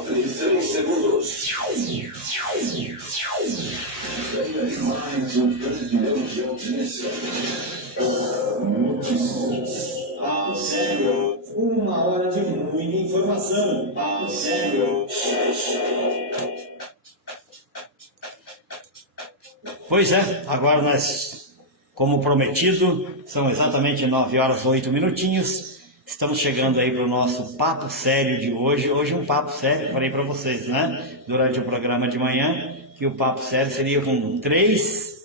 Top em 6 segundos. Mais um 3 milhões de audiência. Notícias. Papo sério. 1 hora de muita informação. Papo sério. Pois é, agora nós, como prometido, são exatamente 9 horas e 8 minutinhos. Estamos chegando aí para o nosso papo sério de hoje. Hoje um papo sério, falei para vocês, né? Durante o programa de manhã, que o papo sério seria com três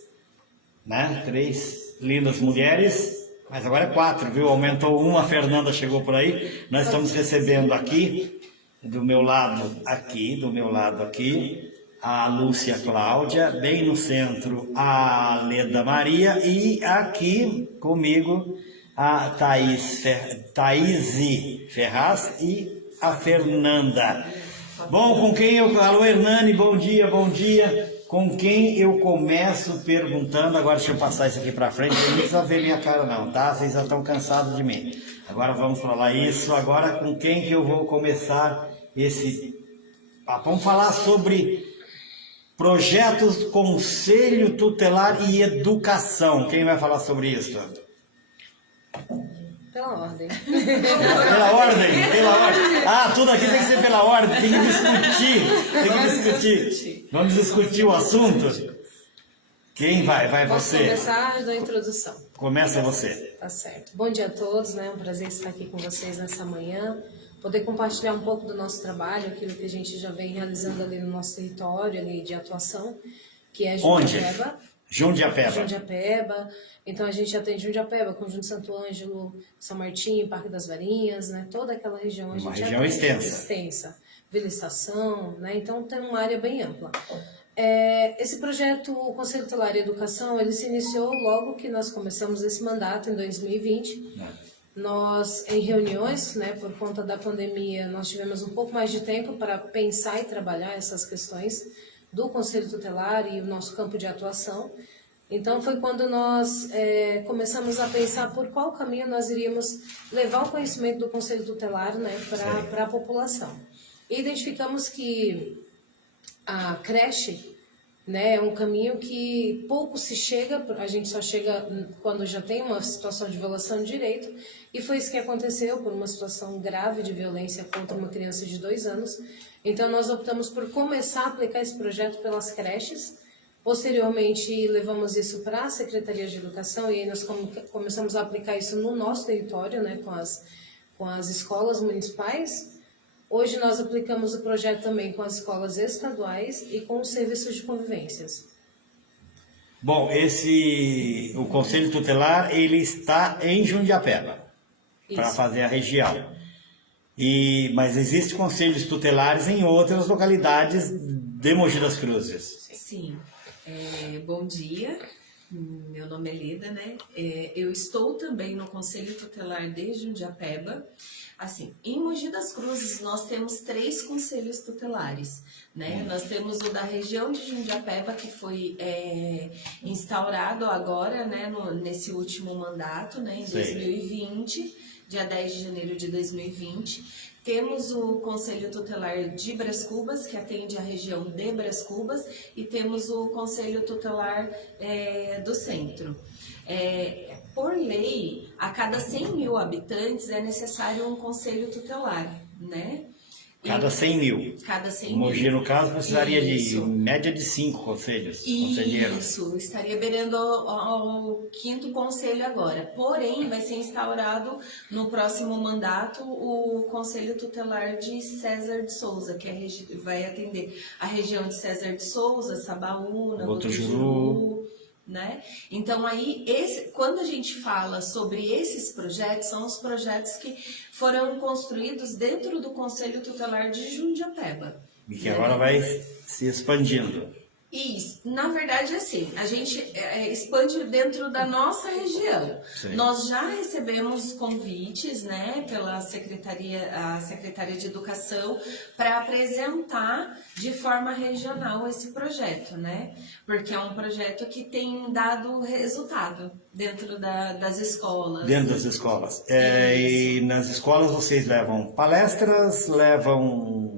lindas mulheres. Mas agora é 4, viu? Aumentou uma, a Fernanda chegou por aí. Nós estamos recebendo aqui, do meu lado aqui, a Lúcia Cláudia, bem no centro a Leda Maria e aqui comigo a Thaís Ferraz e a Fernanda. Bom, com quem eu... Alô, Hernani, bom dia. Com quem eu começo perguntando, agora deixa eu passar isso aqui para frente, não precisa ver minha cara não, tá? Vocês já estão cansados de mim. Agora vamos falar isso, agora com quem que eu vou começar esse... Vamos falar sobre projetos Conselho Tutelar e Educação. Quem vai falar sobre isso? Pela ordem. Pela ordem. Ah, tudo aqui tem que ser pela ordem, tem que discutir. Vamos discutir o assunto? Quem vai? Vai você. Posso começar da introdução? Começa você. Tá certo. Bom dia a todos, né? É um prazer estar aqui com vocês nessa manhã. Poder compartilhar um pouco do nosso trabalho, aquilo que a gente já vem realizando ali no nosso território ali de atuação, que é Jundiapeba. Jundiapeba. Então a gente atende Jundiapeba, Conjunto Santo Ângelo, São Martinho, Parque das Varinhas, né? Toda aquela região a gente atende. Uma região extensa. Vila Estação, né? Então tem uma área bem ampla. Esse projeto, o Conselho Tutelar e Educação, ele se iniciou logo que nós começamos esse mandato em 2020. Nós, em reuniões, né, por conta da pandemia, nós tivemos um pouco mais de tempo para pensar e trabalhar essas questões do Conselho Tutelar e o nosso campo de atuação. Então, foi quando nós começamos a pensar por qual caminho nós iríamos levar o conhecimento do Conselho Tutelar, né, para a população. E identificamos que a creche, né, é um caminho que pouco se chega, a gente só chega quando já tem uma situação de violação de direito, e foi isso que aconteceu por uma situação grave de violência contra uma criança de 2 anos. Então nós optamos por começar a aplicar esse projeto pelas creches. Posteriormente levamos isso para a Secretaria de Educação e aí nós começamos a aplicar isso no nosso território, né, com as escolas municipais. Hoje nós aplicamos o projeto também com as escolas estaduais e com os serviços de convivências. Bom, o Conselho Tutelar, ele está em Jundiapeba, para fazer a região. Mas existem conselhos tutelares em outras localidades de Mogi das Cruzes. Sim. Bom dia. Meu nome é Leda, né? Eu estou também no Conselho Tutelar de Jundiapeba. Assim, em Mogi das Cruzes nós temos 3 conselhos tutelares, né? Nós temos o da região de Jundiapeba, que foi instaurado agora, né, nesse último mandato, né, em 2020, dia 10 de janeiro de 2020. Temos o Conselho Tutelar de Bras Cubas, que atende a região de Bras Cubas, e temos o Conselho Tutelar do Centro. Por lei, a cada 100 mil habitantes é necessário um conselho tutelar, né? Cada 100 mil. Cada 100 mil. Mogi, no caso, precisaria de média de 5 conselheiros. Isso, estaria beirando ao 5º conselho agora. Porém, vai ser instaurado no próximo mandato o Conselho Tutelar de César de Souza, que vai atender a região de César de Souza, Sabaúna, Botujuru, né? Então aí, quando a gente fala sobre esses projetos, são os projetos que foram construídos dentro do Conselho Tutelar de Jundiapeba. E que agora vai se expandindo. Isso, na verdade, assim, a gente expande dentro da nossa região. Sim. Nós já recebemos convites, né, pela a Secretaria de Educação para apresentar de forma regional esse projeto, né? Porque é um projeto que tem dado resultado dentro das escolas. Dentro das escolas. E nas escolas vocês levam palestras, levam...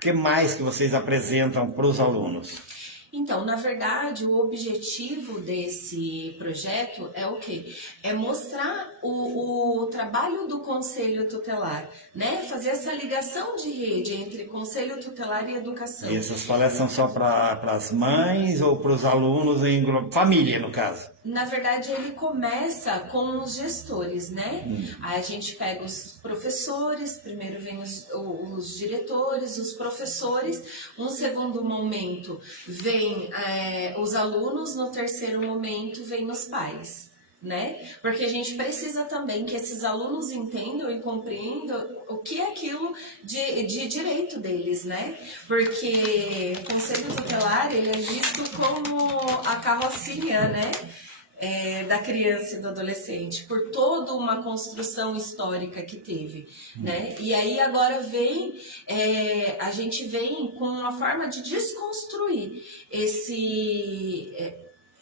que mais que vocês apresentam para os alunos? Então, na verdade, o objetivo desse projeto é o quê? É mostrar o trabalho do Conselho Tutelar, né? Fazer essa ligação de rede entre Conselho Tutelar e Educação. E essas palestras são só para as mães ou para os alunos, família no caso? Na verdade, ele começa com os gestores, né? Aí a gente pega os professores, primeiro vem os diretores, os professores, um segundo momento vem os alunos, no terceiro momento vem os pais, né? Porque a gente precisa também que esses alunos entendam e compreendam o que é aquilo de direito deles, né? Porque o Conselho Tutelar, ele é visto como a carrocinha, né? Da criança e do adolescente, por toda uma construção histórica que teve, né? E aí agora a gente vem com uma forma de desconstruir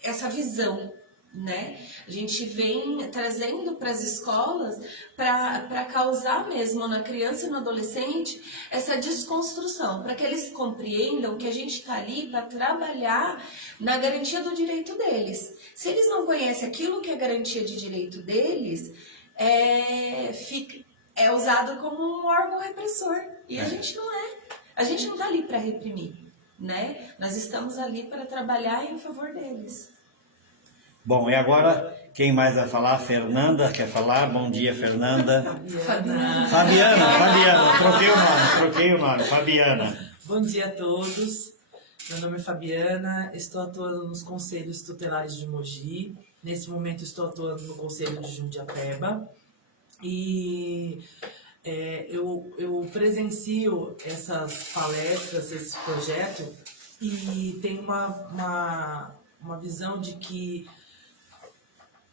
essa visão, né? A gente vem trazendo para as escolas para causar mesmo na criança e no adolescente essa desconstrução, para que eles compreendam que a gente está ali para trabalhar na garantia do direito deles. Se eles não conhecem aquilo que é garantia de direito deles, é usado como um órgão repressor. E a gente não é. A gente não está ali para reprimir, né? Nós estamos ali para trabalhar em favor deles. Bom, e agora, quem mais vai falar? Fernanda quer falar? Bom dia, Fernanda. Fabiana, troquei o nome, Fabiana. Bom dia a todos, meu nome é Fabiana, estou atuando nos Conselhos Tutelares de Mogi, nesse momento estou atuando no Conselho de Jundiapeba e eu presencio essas palestras, esse projeto e tenho uma visão de que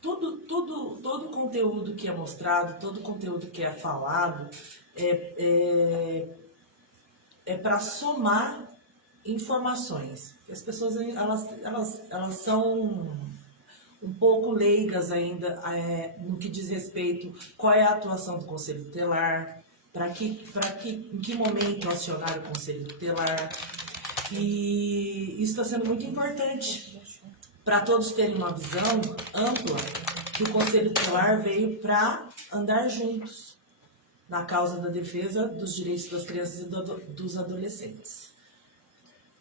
todo conteúdo que é mostrado, todo conteúdo que é falado é para somar informações. As pessoas elas são um pouco leigas ainda no que diz respeito qual é a atuação do Conselho Tutelar, em que momento acionar o Conselho Tutelar. E isso está sendo muito importante para todos terem uma visão ampla que o Conselho Tutelar veio para andar juntos na causa da defesa dos direitos das crianças e dos adolescentes.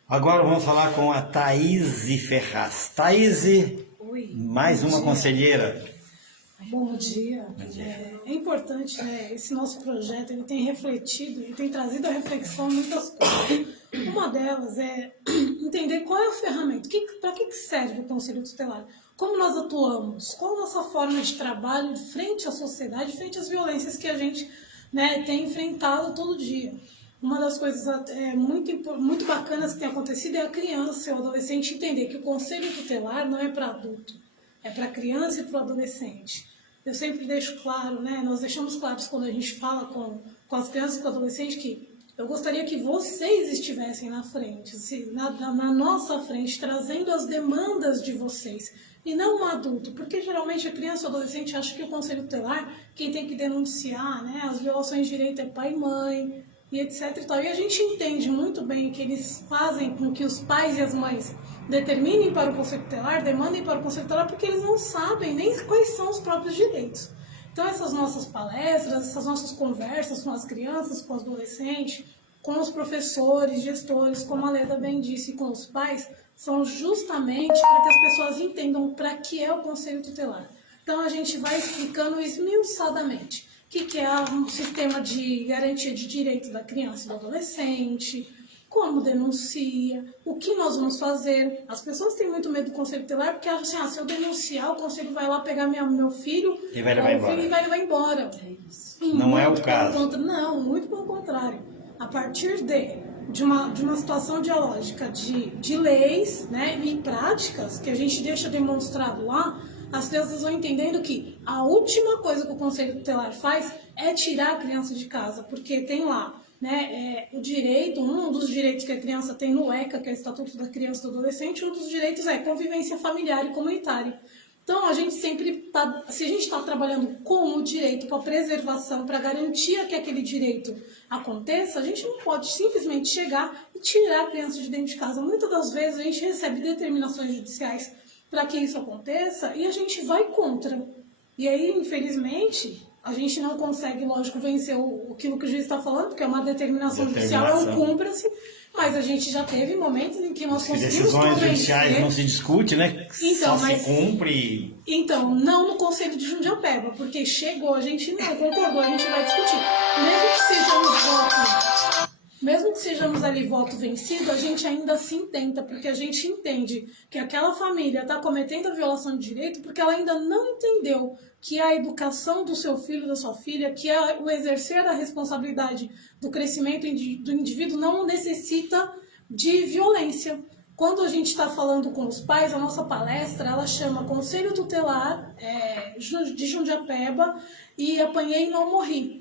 Agora vamos falar com a Thaíse Ferraz. Thaíse, mais uma conselheira. Bom dia. Bom dia. É importante, né? Esse nosso projeto ele tem refletido e tem trazido à reflexão muitas coisas. Uma delas é entender qual é a ferramenta, para que serve o Conselho Tutelar, como nós atuamos, qual a nossa forma de trabalho frente à sociedade, frente às violências que a gente, né, tem enfrentado todo dia. Uma das coisas muito bacanas que tem acontecido é a criança e o adolescente entender que o Conselho Tutelar não é para adulto, é para criança e para o adolescente. Eu sempre deixo claro, né, nós deixamos claros quando a gente fala com as crianças e com o adolescente que eu gostaria que vocês estivessem na frente, na nossa frente, trazendo as demandas de vocês, e não um adulto, porque geralmente a criança ou adolescente acha que o Conselho Tutelar, quem tem que denunciar, né, as violações de direito é pai e mãe, e etc. E tal. E a gente entende muito bem que eles fazem com que os pais e as mães determinem para o Conselho Tutelar, demandem para o Conselho Tutelar, porque eles não sabem nem quais são os próprios direitos. Então essas nossas palestras, essas nossas conversas com as crianças, com os adolescentes, com os professores, gestores, como a Leda bem disse, com os pais, são justamente para que as pessoas entendam para que é o Conselho Tutelar. Então a gente vai explicando esmiuçadamente o que é um sistema de garantia de direito da criança e do adolescente, como denuncia, o que nós vamos fazer. As pessoas têm muito medo do Conselho Tutelar porque acham assim, se eu denunciar, o Conselho vai lá pegar meu filho e vai levar embora. Não é o caso. Não, muito pelo contrário. A partir de uma situação dialógica de leis, né, e práticas que a gente deixa demonstrado lá, as crianças vão entendendo que a última coisa que o Conselho Tutelar faz é tirar a criança de casa, porque tem lá, né, o direito, um dos direitos que a criança tem no ECA, que é o Estatuto da Criança e do Adolescente, um dos direitos é convivência familiar e comunitária. Então, a gente sempre está, se a gente está trabalhando com o direito para preservação, para garantia que aquele direito aconteça, a gente não pode simplesmente chegar e tirar a criança de dentro de casa. Muitas das vezes a gente recebe determinações judiciais para que isso aconteça e a gente vai contra. E aí, infelizmente, a gente não consegue, lógico, vencer aquilo que o juiz está falando, porque é uma determinação judicial, é um cumpra-se. Mas a gente já teve momentos em que nós conseguimos decisões convencer... judiciais não se discute, né? Então, só se cumpre. Então, não no Conselho de Jundiapeba, porque chegou, a gente não concordou, a gente vai discutir. Mesmo que sejamos ali voto vencido, a gente ainda assim tenta, porque a gente entende que aquela família está cometendo a violação de direito porque ela ainda não entendeu que a educação do seu filho, da sua filha, que o exercer da responsabilidade do crescimento do indivíduo não necessita de violência. Quando a gente está falando com os pais, a nossa palestra, ela chama Conselho Tutelar de Jundiapeba e Apanhei e Não Morri.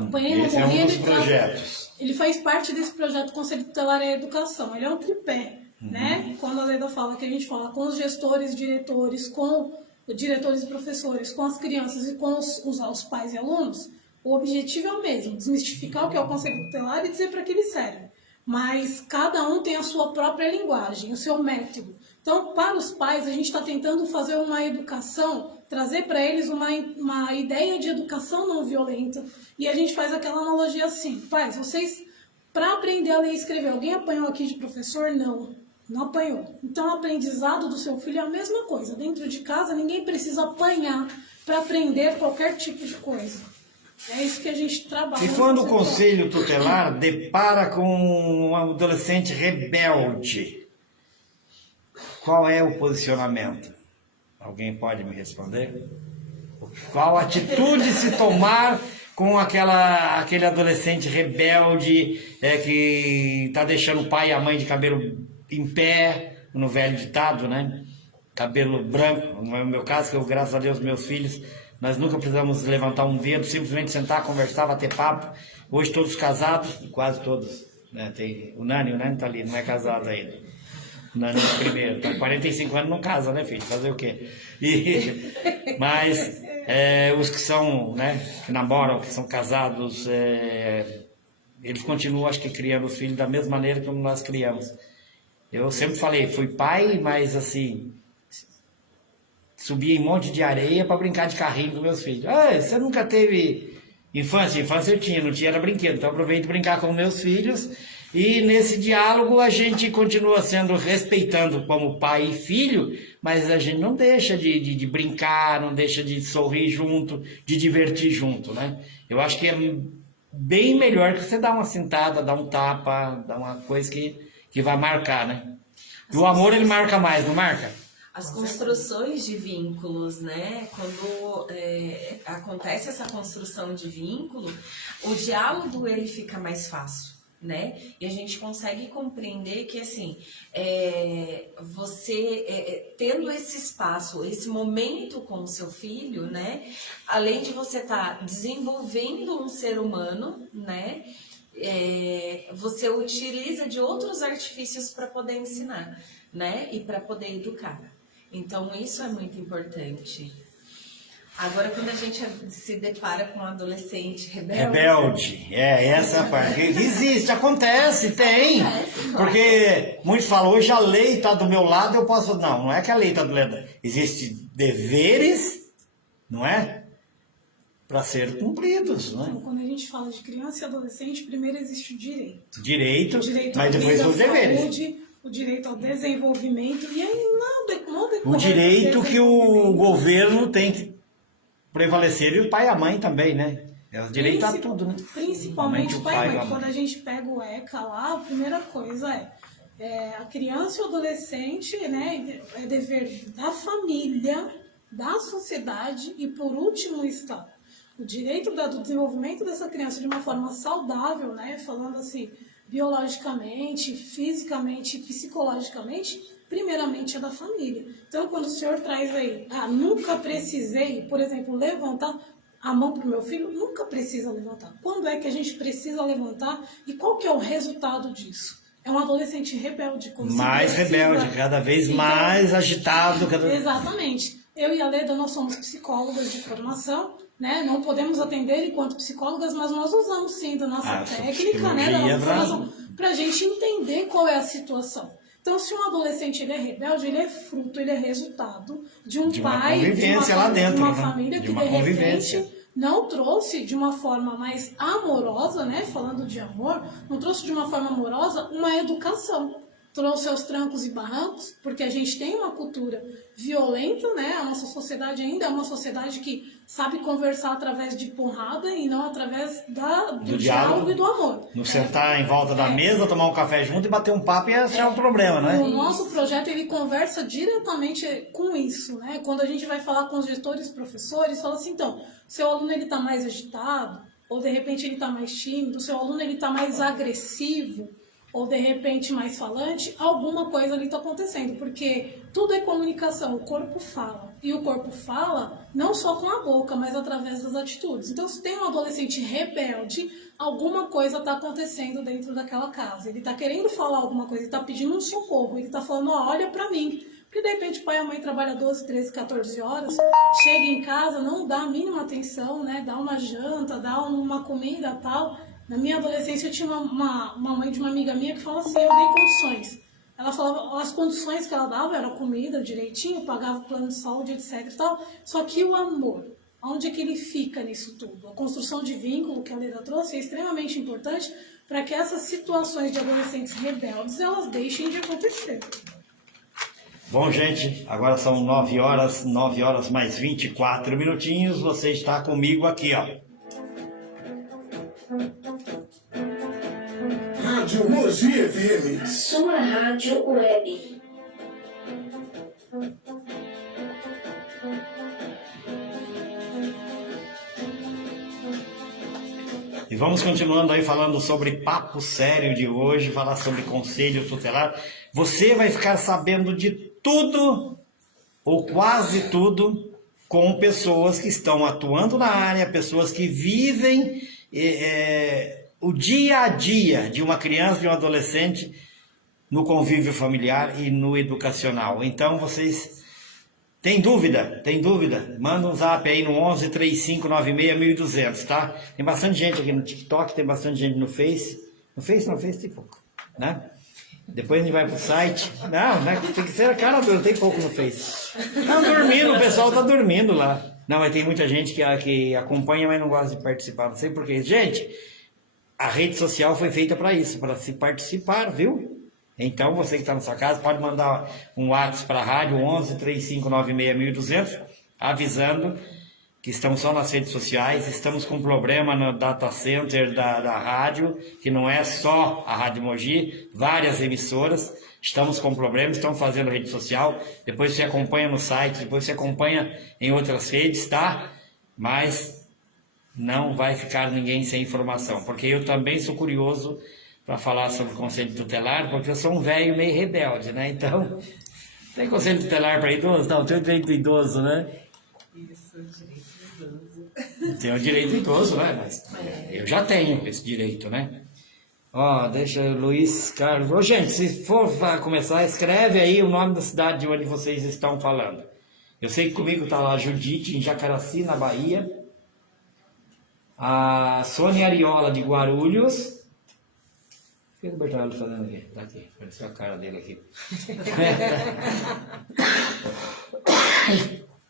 Apanhei e Não Esse Morri, é um dos projetos. ele faz parte desse projeto Conselho Tutelar e Educação. Ele é um tripé, né? Quando a Leda fala que a gente fala com os gestores, diretores, com diretores e professores, com as crianças e com os pais e alunos, o objetivo é o mesmo, desmistificar o que é o Conselho Tutelar e dizer para que ele serve. Mas cada um tem a sua própria linguagem, o seu método. Então, para os pais, a gente está tentando fazer uma educação, trazer para eles uma ideia de educação não violenta. E a gente faz aquela analogia assim: pais, vocês, para aprender a ler e escrever, alguém apanhou aqui de professor? Não apanhou. Então, o aprendizado do seu filho é a mesma coisa. Dentro de casa, ninguém precisa apanhar para aprender qualquer tipo de coisa. É isso que a gente trabalha. E quando o Conselho Tutelar depara com um adolescente rebelde, qual é o posicionamento? Alguém pode me responder? Qual atitude se tomar com aquele adolescente rebelde que está deixando o pai e a mãe de cabelo em pé, no velho ditado, né? Cabelo branco, no meu caso, que eu, graças a Deus, meus filhos, nós nunca precisamos levantar um dedo, simplesmente sentar, conversar, bater papo. Hoje todos casados, quase todos, né? Tem o Nani tá ali, não é casado ainda. O Nani é o primeiro, tá com 45 anos não casa, né, filho? Fazer o quê? Mas os que são, né, que namoram, que são casados, eles continuam, acho que, criando os filhos da mesma maneira como nós criamos. Eu sempre falei, fui pai, mas assim, subia em monte de areia para brincar de carrinho com meus filhos. Você nunca teve infância? Infância eu tinha, não tinha, era brinquedo. Então eu aproveito brincar com meus filhos e nesse diálogo a gente continua respeitando como pai e filho, mas a gente não deixa de brincar, não deixa de sorrir junto, de divertir junto, né? Eu acho que é bem melhor que você dar uma cintada, dar um tapa, dar uma coisa que vai marcar, né? E o amor, ele marca mais, não marca? As construções de vínculos, né? Quando acontece essa construção de vínculo, o diálogo, ele fica mais fácil, né? E a gente consegue compreender que, assim, você tendo esse espaço, esse momento com o seu filho, né? Além de você estar desenvolvendo um ser humano, né? Você utiliza de outros artifícios para poder ensinar, né? E para poder educar. Então, isso é muito importante. Agora, quando a gente se depara com um adolescente rebelde... Essa parte. Existe, acontece, tem. Acontece, claro. Porque muitos falam, hoje a lei está do meu lado, eu posso... Não é que a lei está do lado. Existem deveres, não é? Para ser cumpridos, né? Então, quando a gente fala de criança e adolescente, primeiro existe o direito. Direito, Direito mas à depois vida, os deveres. saúde, o direito ao desenvolvimento e aí O direito que o governo tem que prevalecer e o pai e a mãe também, né? É o direito a tudo, né? Principalmente o pai e e mãe. a Quando a gente pega o ECA lá, a primeira coisa a criança e o adolescente, né? É dever da família, da sociedade e, por último, o Estado. O direito do desenvolvimento dessa criança de uma forma saudável, né? Falando assim, biologicamente, fisicamente e psicologicamente, primeiramente é da família. Então, quando o senhor traz aí, nunca precisei, por exemplo, levantar a mão para o meu filho, nunca precisa levantar. Quando é que a gente precisa levantar e qual que é o resultado disso? É um adolescente rebelde. Mais rebelde, cada vez mais agitado. Exatamente. Eu e a Leda, nós somos psicólogas de formação, né? Não podemos atender enquanto psicólogas, mas nós usamos sim da nossa técnica, né? Da nossa formação, para a gente entender qual é a situação. Então, se um adolescente ele é rebelde, ele é fruto, ele é resultado de um pai, de uma família que de repente não trouxe de uma forma mais amorosa, né? Falando de amor, não trouxe de uma forma amorosa uma educação. Trouxe aos trancos e barrancos, porque a gente tem uma cultura violenta, né? A nossa sociedade ainda é uma sociedade que sabe conversar através de porrada e não através do diálogo e do amor. No sentar em volta da mesa, tomar um café junto e bater um papo e achar um problema, né? O nosso projeto, ele conversa diretamente com isso, né? Quando a gente vai falar com os gestores, professores, fala assim, então, seu aluno ele está mais agitado, ou de repente ele está mais tímido, seu aluno ele está mais agressivo, ou de repente mais falante, alguma coisa ali está acontecendo, porque tudo é comunicação, o corpo fala. E o corpo fala não só com a boca, mas através das atitudes. Então, se tem um adolescente rebelde, alguma coisa está acontecendo dentro daquela casa. Ele está querendo falar alguma coisa, ele está pedindo um socorro, ele está falando, olha para mim. Porque de repente o pai e a mãe trabalham 12, 13, 14 horas, chega em casa, não dá a mínima atenção, né? Dá uma janta, dá uma comida e tal. Na minha adolescência eu tinha uma mãe de uma amiga minha que falava assim, eu dei condições. Ela falava, as condições que ela dava era comida direitinho, pagava o plano de saúde, etc e tal. Só que o amor, onde é que ele fica nisso tudo? A construção de vínculo que a Leda trouxe é extremamente importante para que essas situações de adolescentes rebeldes, elas deixem de acontecer. Bom, gente, agora são 9 horas mais 24 minutinhos. Você está comigo aqui, ó. Rádio Mogi FM. Sua rádio web. E vamos continuando aí falando sobre papo sério de hoje, falar sobre conselho tutelar. Você vai ficar sabendo de tudo, ou quase tudo, com pessoas que estão atuando na área, pessoas que vivem o dia a dia de uma criança, de um adolescente, no convívio familiar e no educacional. Então, vocês têm dúvida? Manda um zap aí no 11 3596 1200, tá? Tem bastante gente aqui no TikTok, tem bastante gente no Face. No Face tem pouco, né? Depois a gente vai pro site. Não, né? Tem que ser a cara dura, tem pouco no Face. Não, dormindo, o pessoal tá dormindo lá. Não, mas tem muita gente que acompanha, mas não gosta de participar. Não sei porquê. Gente, a rede social foi feita para isso, para se participar, viu? Então, você que está na sua casa, pode mandar um WhatsApp para a rádio 11 3596 1200, avisando que estamos só nas redes sociais, estamos com problema no data center da rádio, que não é só a Rádio Mogi, várias emissoras, estamos com problema, estamos fazendo rede social, depois você acompanha no site, depois você acompanha em outras redes, tá? Mas não vai ficar ninguém sem informação, porque eu também sou curioso para falar sobre o conselho tutelar, porque eu sou um velho meio rebelde, né? Então, tem conselho tutelar para idoso? Não, tem o direito do idoso, né? Isso, direito do idoso. Tem o direito do idoso, né? Mas eu já tenho esse direito, né? Ó, deixa o Luiz Carlos. Ô, gente, se for começar, escreve aí o nome da cidade de onde vocês estão falando. Eu sei que comigo tá lá a Judite, em Jacaraci, na Bahia. A Sônia Ariola, de Guarulhos. O que o Bertalho tá fazendo aqui? Tá aqui, apareceu a cara dele aqui.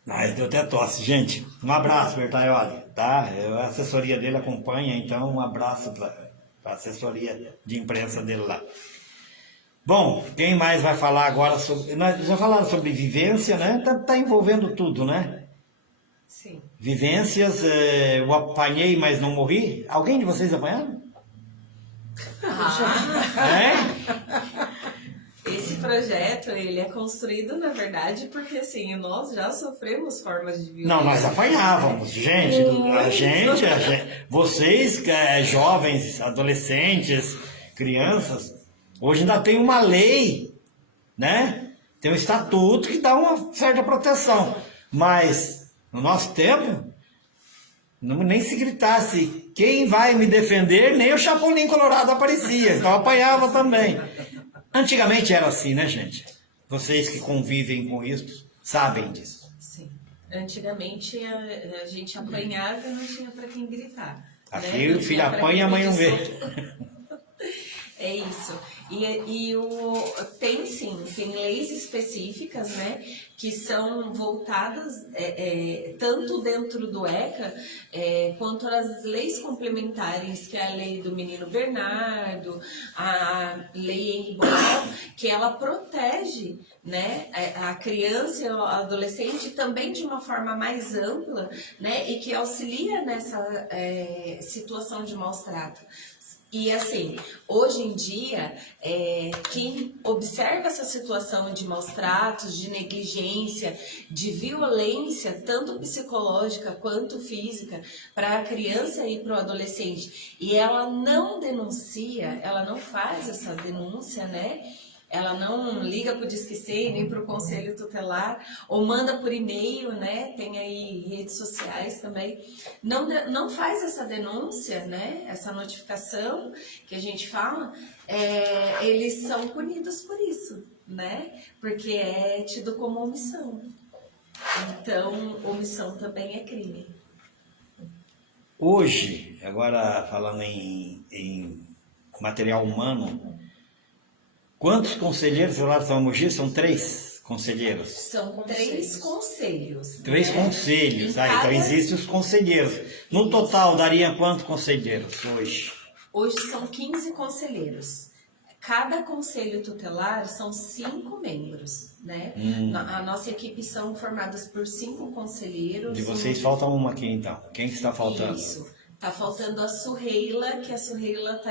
Ai, deu até tosse, gente. Um abraço, Bertaioli, tá? A assessoria dele acompanha, então um abraço para a assessoria de imprensa dele lá. Bom, quem mais vai falar agora sobre... Nós já falaram sobre vivência, né? Tá envolvendo tudo, né? Sim. Vivências, eu apanhei, mas não morri. Alguém de vocês apanharam? Esse projeto, ele é construído, na verdade, porque assim, nós já sofremos formas de violência. Não, nós apanhávamos, gente. A gente, vocês, jovens, adolescentes, crianças, hoje ainda tem uma lei, né? Tem um estatuto que dá uma certa proteção. Mas, no nosso tempo, nem se gritasse, quem vai me defender, nem o Chapolin Colorado aparecia, então apanhava também. Antigamente era assim, né, gente? Vocês que convivem com isso sabem disso. Sim. Antigamente a gente apanhava e não tinha para quem gritar. Aqui né? o filho apanha e a mãe não vê. É isso. Tem sim, tem leis específicas, né, que são voltadas tanto dentro do ECA quanto as leis complementares, que é a lei do menino Bernardo, a lei Henri Borel, que ela protege, né, a criança e o adolescente também de uma forma mais ampla, né, e que auxilia nessa situação de maus tratos. E assim, hoje em dia, quem observa essa situação de maus tratos, de negligência, de violência, tanto psicológica quanto física, para a criança e para o adolescente, e ela não denuncia, ela não faz essa denúncia, né? Ela não liga para o Disque 100 nem para o Conselho Tutelar, ou manda por e-mail, né? Tem aí redes sociais também. Não faz essa denúncia, né? Essa notificação que a gente fala, eles são punidos por isso, né? Porque é tido como omissão. Então, omissão também é crime. Hoje, agora falando em material humano, quantos conselheiros lá de São Mogi? São 3 conselheiros. São 3 conselhos. 3 né? conselhos. Então Cada... existem os conselheiros. No total, daria quantos conselheiros hoje? Hoje são 15 conselheiros. Cada conselho tutelar são 5 membros, né? A nossa equipe são formadas por 5 conselheiros. De vocês falta uma aqui, então. Quem que está faltando? Isso. Tá faltando a Surreila, que a Surreila tá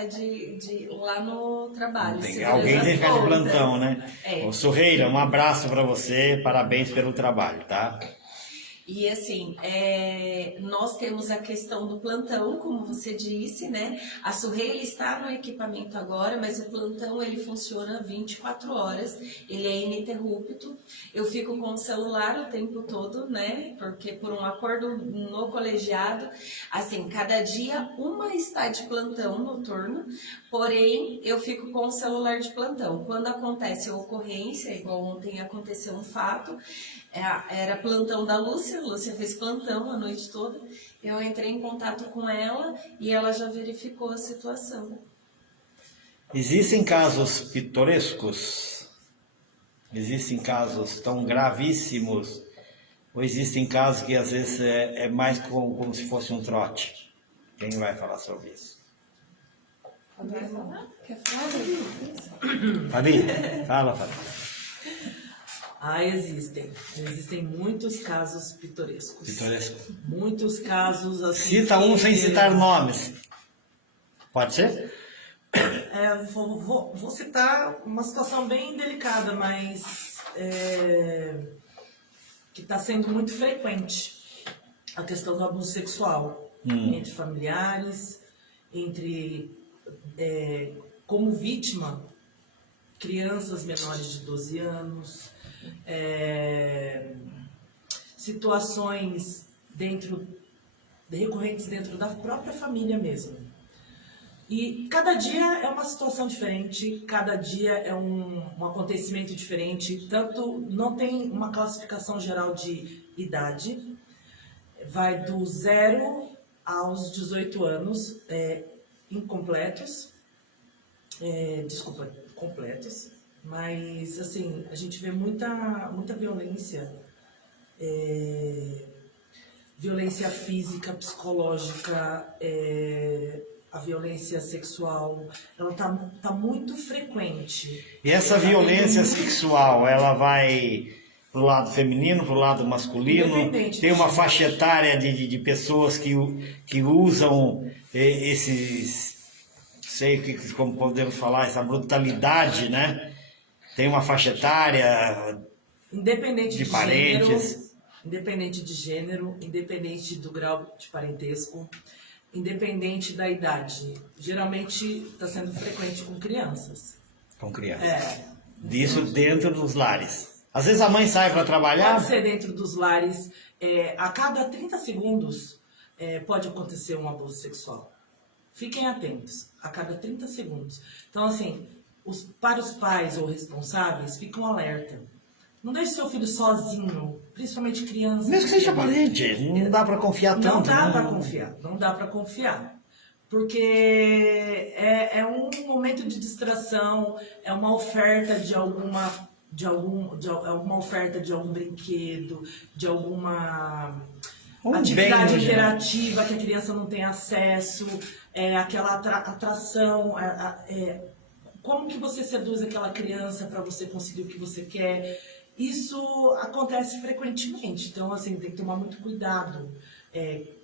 lá no trabalho. Alguém tem que ficar de contas. plantão, né? Ô, Surreila, um abraço para você, parabéns pelo trabalho, tá? E assim, nós temos a questão do plantão, como você disse, né? A Surreila está no equipamento agora, mas o plantão ele funciona 24 horas, ele é ininterrupto. Eu fico com o celular o tempo todo, né? Porque por um acordo no colegiado, assim, cada dia uma está de plantão noturno, porém eu fico com o celular de plantão. Quando acontece a ocorrência, igual ontem aconteceu um fato, era plantão da Lúcia, a Lúcia fez plantão a noite toda, eu entrei em contato com ela e ela já verificou a situação. Existem casos pitorescos? Existem casos tão gravíssimos? Ou existem casos que às vezes é mais como se fosse um trote? Quem vai falar sobre isso? Quer falar? Fabi? Fala, Fabi. Existem muitos casos pitorescos. Pitoresco. Muitos casos assim. Cita um sem citar nomes. Pode ser? Vou citar uma situação bem delicada, mas que está sendo muito frequente. A questão do abuso sexual entre familiares, como vítima, crianças menores de 12 anos, situações recorrentes dentro da própria família mesmo. E cada dia é uma situação diferente, cada dia é um acontecimento diferente, tanto não tem uma classificação geral de idade, vai do 0 aos 18 anos, completos, mas assim, a gente vê muita violência, violência física, psicológica, a violência sexual, ela tá muito frequente. E essa violência sexual, ela vai pro lado feminino, pro lado masculino? Tem uma faixa etária de pessoas que usam esses, como podemos falar, essa brutalidade, né? Tem uma faixa etária independente de parentes? Independente de gênero, independente do grau de parentesco, independente da idade. Geralmente está sendo frequente com crianças. Com crianças. Disso dentro dos lares. Às vezes a mãe sai para trabalhar. Pode ser dentro dos lares. A cada 30 segundos pode acontecer um abuso sexual. Fiquem atentos. A cada 30 segundos. Então, assim, para os pais ou responsáveis, ficam alerta. Não deixe seu filho sozinho, principalmente criança. Mesmo que seja parente, não dá para confiar tanto. Não dá né? para confiar, não dá para confiar. Porque é um momento de distração, é uma oferta de alguma oferta de algum brinquedo, de alguma atividade bem, interativa que a criança não tem acesso, aquela atração, como que você seduz aquela criança para você conseguir o que você quer. Isso acontece frequentemente, então assim, tem que tomar muito cuidado.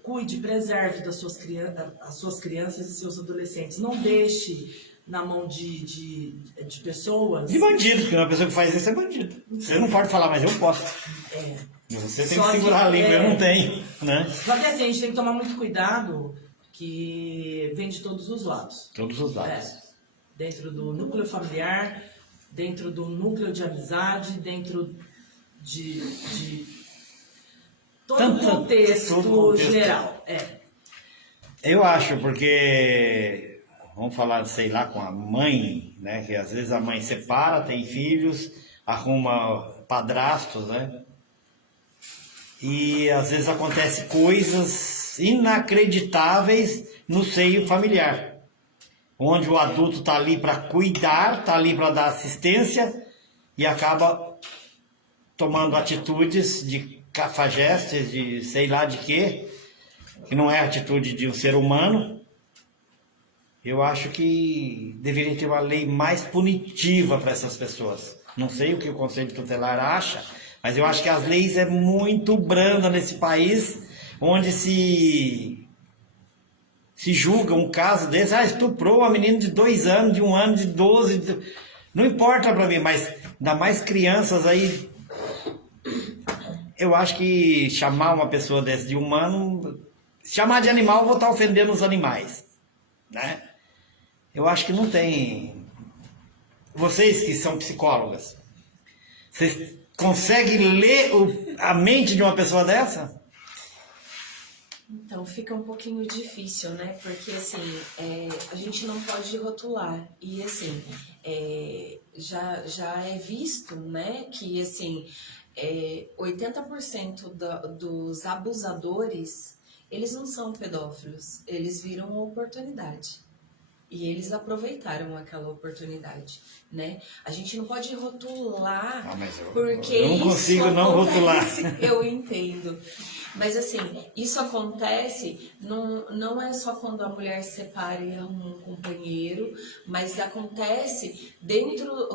Cuide, preserve as suas crianças e seus adolescentes. Não deixe na mão de pessoas... De bandido, porque uma pessoa que faz isso é bandido. Você não pode falar, mas eu posso. Você tem que segurar a língua, eu não tenho. Né? Só que assim, a gente tem que tomar muito cuidado, que vem de todos os lados. Todos os lados. Dentro do núcleo familiar, dentro do núcleo de amizade, dentro de todo o contexto geral. Eu acho, porque, vamos falar, sei lá, com a mãe, né? Que às vezes a mãe separa, tem filhos, arruma padrastos, né? E às vezes acontece coisas inacreditáveis no seio familiar. Onde o adulto está ali para cuidar, está ali para dar assistência e acaba tomando atitudes de cafajestes, de sei lá de quê, que não é a atitude de um ser humano. Eu acho que deveria ter uma lei mais punitiva para essas pessoas. Não sei o que o Conselho Tutelar acha, mas eu acho que as leis é muito branda nesse país, onde se julga um caso desse, estuprou uma menina de 2 anos, de 1 ano, de 12, não importa para mim, mas ainda mais crianças aí. Eu acho que chamar uma pessoa dessa de humano, chamar de animal, eu vou estar ofendendo os animais, né? Eu acho que não tem. Vocês que são psicólogas, vocês conseguem ler a mente de uma pessoa dessa? Então, fica um pouquinho difícil, né? Porque, assim, a gente não pode rotular. E, assim, já é visto, né? Que, assim, 80% dos abusadores, eles não são pedófilos. Eles viram uma oportunidade. E eles aproveitaram aquela oportunidade, né? A gente não pode rotular, porque eu não consigo isso não acontece, rotular. eu entendo. Mas assim, isso acontece, não é só quando a mulher separa e arruma um companheiro, mas acontece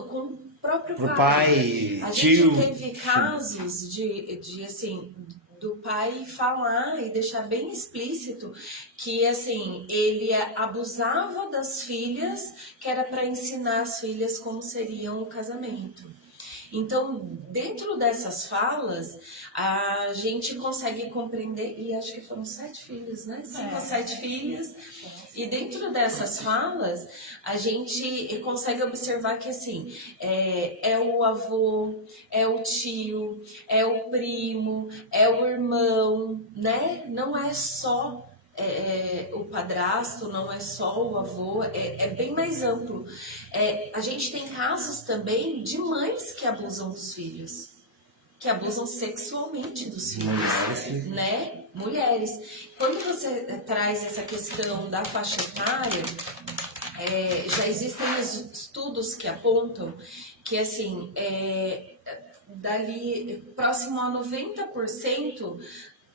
com o próprio pai. A tio. gente teve casos de assim, do pai falar e deixar bem explícito que, assim, ele abusava das filhas, que era para ensinar as filhas como seriam o casamento. Então, dentro dessas falas, a gente consegue compreender, e acho que foram 7 filhos, né? 5 ou 7 filhos. E dentro dessas falas, a gente consegue observar que, assim, é o avô, é o tio, é o primo, é o irmão, né? Não é só o padrasto, não é só o avô, é bem mais amplo. A gente tem casos também de mães que abusam dos filhos, que abusam sexualmente dos filhos, né? Mulheres. Quando você traz essa questão da faixa etária, já existem estudos que apontam que, assim, dali próximo a 90%,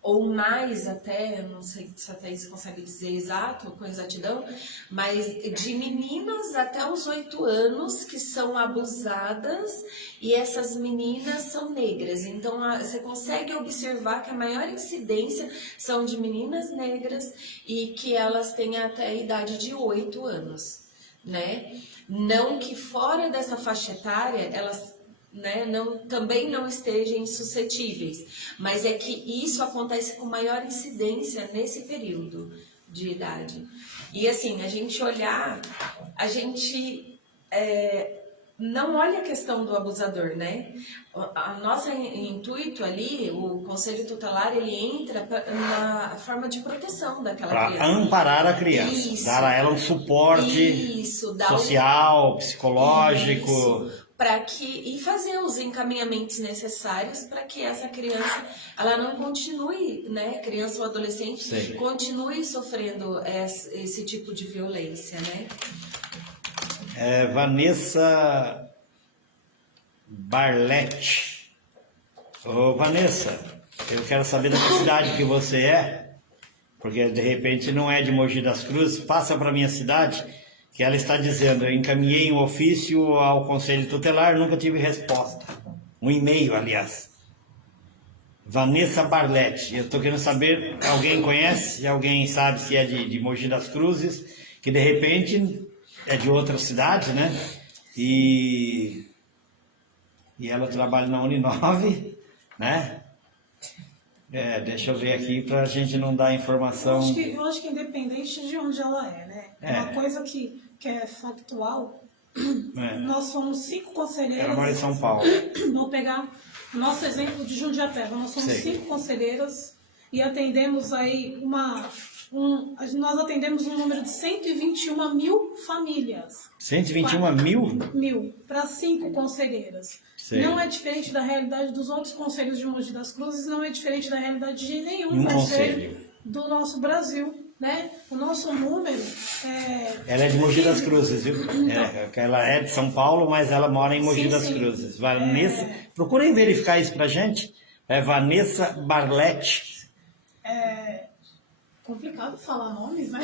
ou mais até, não sei se a Thaís consegue dizer exato, com exatidão, mas de meninas até os 8 anos que são abusadas, e essas meninas são negras. Então, você consegue observar que a maior incidência são de meninas negras e que elas têm até a idade de 8 anos, né? Não que fora dessa faixa etária, elas... né, também não estejam suscetíveis, mas é que isso acontece com maior incidência nesse período de idade. E assim, a gente olhar, a gente não olha a questão do abusador, né? A nossa intuito ali, o conselho tutelar, ele entra na forma de proteção daquela criança. Para amparar a criança, Isso. dar a ela um suporte social, psicológico. E fazer os encaminhamentos necessários para que essa criança ela não continue, né, criança ou adolescente, Sim. continue sofrendo esse tipo de violência, né? Vanessa Barlete. Ô Vanessa, eu quero saber da que cidade que você é, porque de repente não é de Mogi das Cruzes, passa para minha cidade, que ela está dizendo, eu encaminhei um ofício ao Conselho Tutelar, nunca tive resposta. Um e-mail, aliás. Vanessa Barlete, eu estou querendo saber, alguém conhece? Alguém sabe se é de Mogi das Cruzes, que de repente é de outra cidade, né? E ela trabalha na Uninove, né? Deixa eu ver aqui para a gente não dar informação. Eu acho que independente de onde ela é, né? Uma coisa que é factual, nós somos 5 conselheiras. Ela mora em São Paulo. Vou pegar o nosso exemplo de Jundiapeba. Nós somos 5 conselheiras e atendemos aí nós atendemos um número de 121 mil famílias. 121 mil? Mil, para 5 conselheiras. Sei. Não é diferente da realidade dos outros conselhos de Mogi das Cruzes, não é diferente da realidade de nenhum conselho do nosso Brasil, né? O nosso número Ela é de Mogi das Cruzes, viu? Ela é de São Paulo, mas ela mora em Mogi das Cruzes. Vanessa, procurem verificar isso pra gente. É Vanessa Barlete. Complicado falar nomes, né?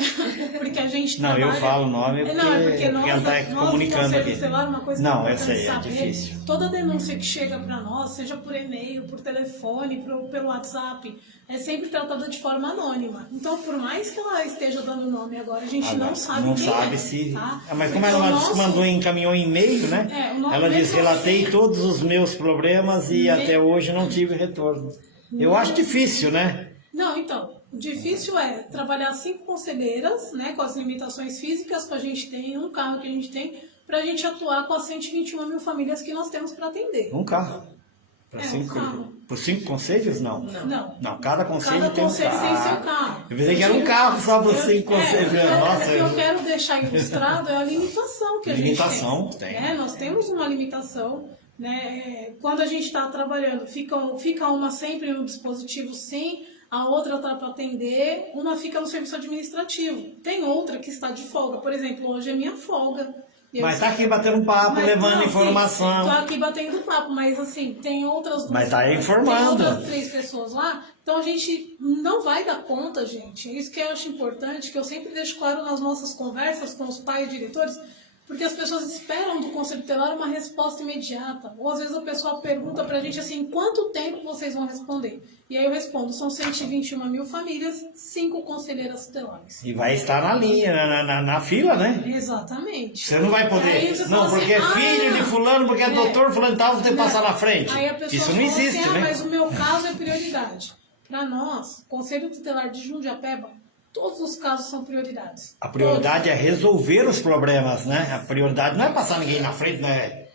Porque a gente Não, trabalha... eu falo o nome porque ela está comunicando aqui. Uma coisa Não, que é essa aí é saber, difícil. Toda denúncia que chega para nós, seja por e-mail, por telefone, pelo WhatsApp, é sempre tratada de forma anônima. Então, por mais que ela esteja dando nome agora, a gente não sabe quem é. Se... Tá? Mas como ela encaminhou um e-mail, né? Ela diz, relatei todos os meus problemas e até hoje não tive retorno. Eu acho difícil, né? Não, então... O difícil é trabalhar 5 conselheiras, né, com as limitações físicas que a gente tem, um carro que a gente tem, para a gente atuar com as 121 mil famílias que nós temos para atender. Um carro? Um carro. Por 5 conselhos, não? Não, cada conselho tem um carro. Tem seu carro. Eu pensei que era um carro só por 5 conselhos. Nossa, o que eu quero deixar ilustrado é a limitação que a gente tem. Nós temos uma limitação. Né? Quando a gente está trabalhando, fica uma sempre no dispositivo, sim, a outra está para atender, uma fica no serviço administrativo. Tem outra que está de folga. Por exemplo, hoje é minha folga. Mas está aqui batendo um papo, levando informação. Estou aqui batendo papo, mas assim, tem outras duas. Mas está informando. Tem outras 3 pessoas lá. Então a gente não vai dar conta, gente. Isso que eu acho importante, que eu sempre deixo claro nas nossas conversas com os pais e diretores, porque as pessoas esperam do Conselho Tutelar uma resposta imediata. Ou às vezes a pessoa pergunta pra gente assim, quanto tempo vocês vão responder? E aí eu respondo, são 121 mil famílias, 5 conselheiras tutelares. E vai estar na linha, na fila, né? Exatamente. Você não vai poder, não, porque é filho de fulano, porque é doutor fulano tal, você tem que passar na frente. Aí a pessoa isso não existe, assim, né? Mas o meu caso é prioridade. Para nós, Conselho Tutelar de Jundiapeba, todos os casos são prioridades. A prioridade é resolver os problemas, né? A prioridade não é passar ninguém na frente, não é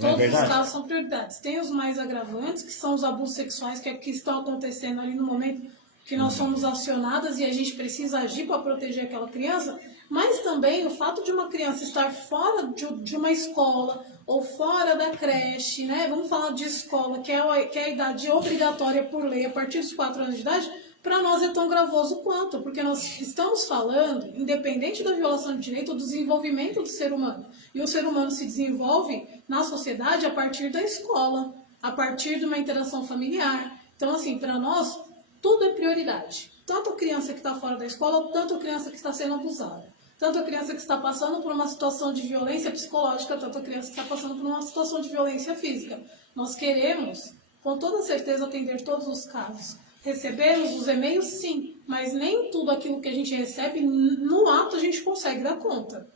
Todos verdade? os casos são prioridades. Tem os mais agravantes, que são os abusos sexuais que estão acontecendo ali no momento que nós somos acionadas e a gente precisa agir para proteger aquela criança, mas também o fato de uma criança estar fora de uma escola ou fora da creche, né? Vamos falar de escola, que é a idade obrigatória por lei a partir dos 4 anos de idade, para nós é tão gravoso quanto, porque nós estamos falando, independente da violação de direito, do desenvolvimento do ser humano. E o ser humano se desenvolve na sociedade a partir da escola, a partir de uma interação familiar. Então, assim, para nós, tudo é prioridade. Tanto a criança que está fora da escola, tanto a criança que está sendo abusada. Tanto a criança que está passando por uma situação de violência psicológica, tanto a criança que está passando por uma situação de violência física. Nós queremos, com toda certeza, atender todos os casos. Recebemos os e-mails, sim, mas nem tudo aquilo que a gente recebe, no ato a gente consegue dar conta,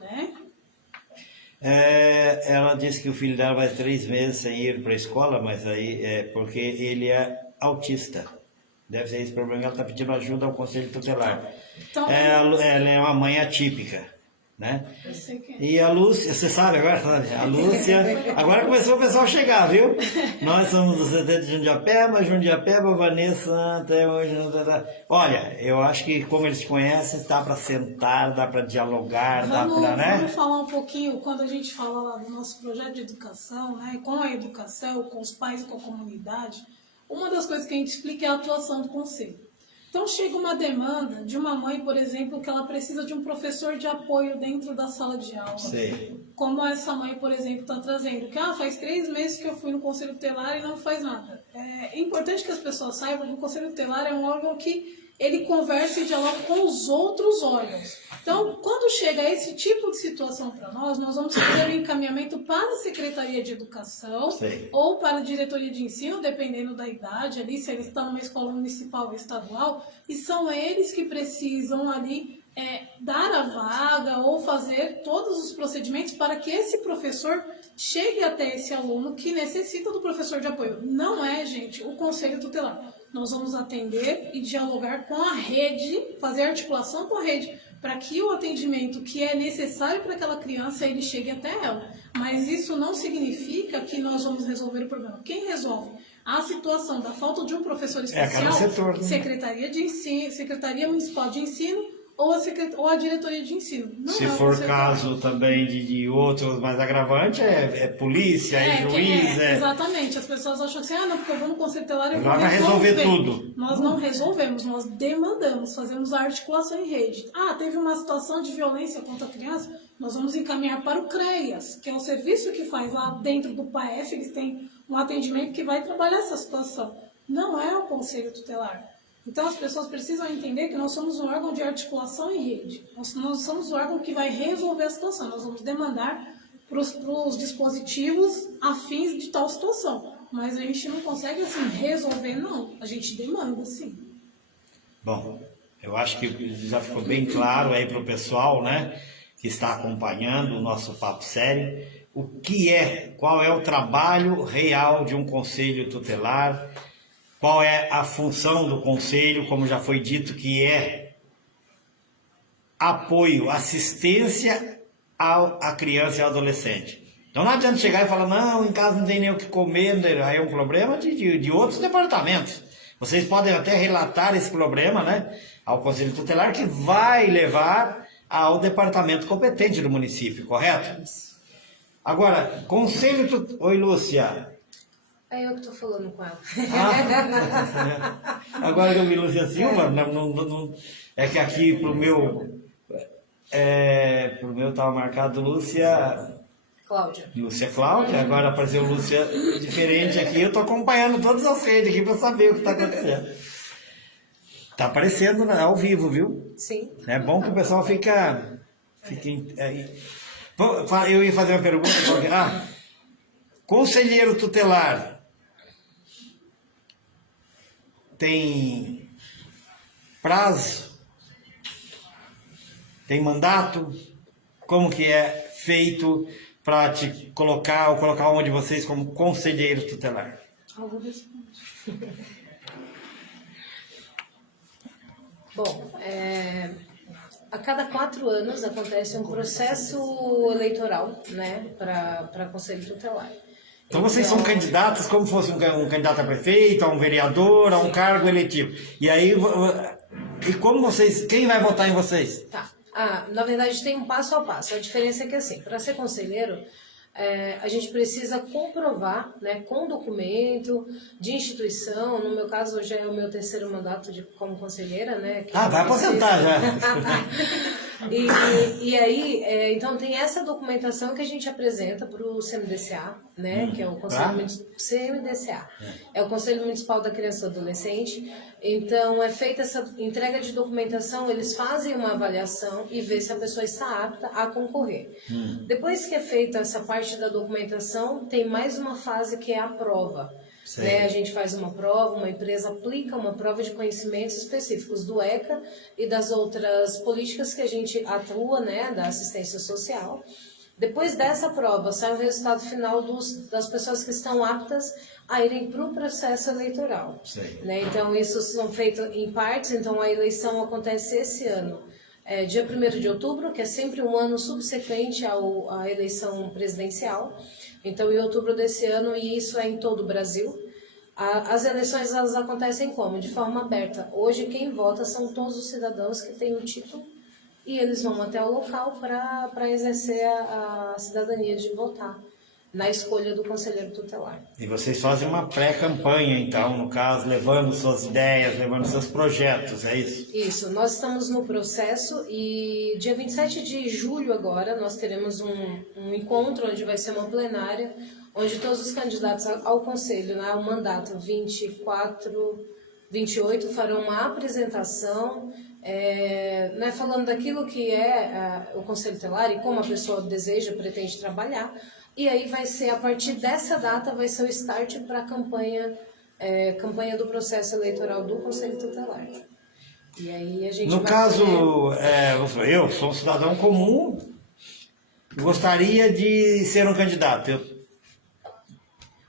né? Ela disse que o filho dela vai 3 meses sem ir para a escola, mas aí é porque ele é autista. Deve ser esse problema, ela está pedindo ajuda ao Conselho Tutelar. Então, ela é uma mãe atípica. né? Eu sei que é. E a Lúcia, você sabe agora? Sabe? A Lúcia, agora começou o pessoal a chegar, viu? Nós somos do CT de Jundiapeba, Vanessa, até hoje. Olha, eu acho que como eles conhecem, dá para sentar, dá para dialogar, dá para, né? Vamos falar um pouquinho, quando a gente fala lá do nosso projeto de educação, né, com a educação, com os pais e com a comunidade, uma das coisas que a gente explica é a atuação do conselho. Então chega uma demanda de uma mãe, por exemplo, que ela precisa de um professor de apoio dentro da sala de aula. Sei. Como essa mãe, por exemplo, está trazendo, que faz 3 meses que eu fui no Conselho Tutelar e não faz nada. É importante que as pessoas saibam que o Conselho Tutelar é um órgão que ele conversa e dialoga com os outros órgãos. Então, quando chega esse tipo de situação para nós vamos fazer o encaminhamento para a Secretaria de Educação Sei. ou para a Diretoria de Ensino, dependendo da idade ali, se eles estão numa escola municipal ou estadual, e são eles que precisam ali dar a vaga ou fazer todos os procedimentos para que esse professor chegue até esse aluno que necessita do professor de apoio. Não é, gente, o Conselho Tutelar. Nós vamos atender e dialogar com a rede, fazer articulação com a rede, para que o atendimento que é necessário para aquela criança, ele chegue até ela. Mas isso não significa que nós vamos resolver o problema. Quem resolve a situação da falta de um professor especial, cada setor, né? Secretaria de Ensino, Secretaria Municipal de Ensino, ou a diretoria de ensino. Não Se é o for conselho. caso também de outros mais agravantes, é polícia, é juiz, Exatamente. As pessoas acham assim, não, porque eu vou no conselho tutelar e vou vai resolver tudo. Nós não resolvemos, nós demandamos, fazemos a articulação em rede. Teve uma situação de violência contra a criança, nós vamos encaminhar para o CREAS, que é o serviço que faz lá dentro do PAEF, eles têm um atendimento que vai trabalhar essa situação. Não é o conselho tutelar. Então, as pessoas precisam entender que nós somos um órgão de articulação em rede. Nós somos o órgão que vai resolver a situação. Nós vamos demandar para os dispositivos afins de tal situação. Mas a gente não consegue, assim, resolver, não. A gente demanda, sim. Bom, eu acho que já ficou bem claro aí para o pessoal, né, que está acompanhando o nosso Papo Sério, qual é o trabalho real de um conselho tutelar. Qual é a função do conselho, como já foi dito, que é apoio, assistência à criança e ao adolescente. Então não adianta chegar e falar, não, em casa não tem nem o que comer, aí é um problema de outros departamentos. Vocês podem até relatar esse problema, né, ao Conselho Tutelar, que vai levar ao departamento competente do município, correto? Agora, Conselho Tutelar... Oi, Lúcia. É eu que estou falando com ela. Agora que eu vi Lúcia Silva, é que aqui pro meu estava marcado Lúcia Cláudia, agora apareceu Lúcia diferente aqui, eu estou acompanhando todas as redes aqui para saber o que está acontecendo. Está aparecendo ao vivo, viu? Sim. É bom que o pessoal fica aí. Eu ia fazer uma pergunta. Conselheiro tutelar tem prazo? Tem mandato? Como que é feito para te colocar um de vocês como conselheiro tutelar? Algo responde. Bom, a cada 4 anos acontece um processo eleitoral, né, para conselho tutelar. Então vocês são candidatos como se fosse um candidato a prefeito, a um vereador, a um cargo eletivo. E aí, como vocês, quem vai votar em vocês? Tá. Na verdade tem um passo a passo. A diferença é que assim, para ser conselheiro, a gente precisa comprovar, né, com documento de instituição. No meu caso, já é o meu 3º mandato como conselheira, né? Vai aposentar já. E aí, então tem essa documentação que a gente apresenta para o CMDCA, né, que é o CMDCA, é o Conselho Municipal da Criança e do Adolescente. Então é feita essa entrega de documentação, eles fazem uma avaliação e vê se a pessoa está apta a concorrer. Depois que é feita essa parte da documentação, tem mais uma fase que é a prova. Né? A gente faz uma prova, uma empresa aplica uma prova de conhecimentos específicos do ECA e das outras políticas que a gente atua, né, da assistência social. Depois dessa prova, sai o resultado final das pessoas que estão aptas a irem para o processo eleitoral. Né? Então, isso são feitos em partes, então a eleição acontece esse ano. dia 1º de outubro, que é sempre um ano subsequente à eleição presidencial. Então, em outubro desse ano, e isso é em todo o Brasil. As eleições elas acontecem como? De forma aberta. Hoje, quem vota são todos os cidadãos que têm o título e eles vão até o local para exercer a cidadania de votar na escolha do conselheiro tutelar. E vocês fazem uma pré-campanha, então, no caso, levando suas ideias, levando seus projetos, é isso? Isso, nós estamos no processo e dia 27 de julho agora nós teremos um encontro onde vai ser uma plenária, onde todos os candidatos ao conselho, né, ao mandato 24, 28, farão uma apresentação, né, falando daquilo que é o conselho tutelar e como a pessoa deseja, pretende trabalhar. E aí vai ser, a partir dessa data, vai ser o start para a campanha do processo eleitoral do Conselho Tutelar. E aí a gente No caso, eu sou um cidadão comum e gostaria de ser um candidato.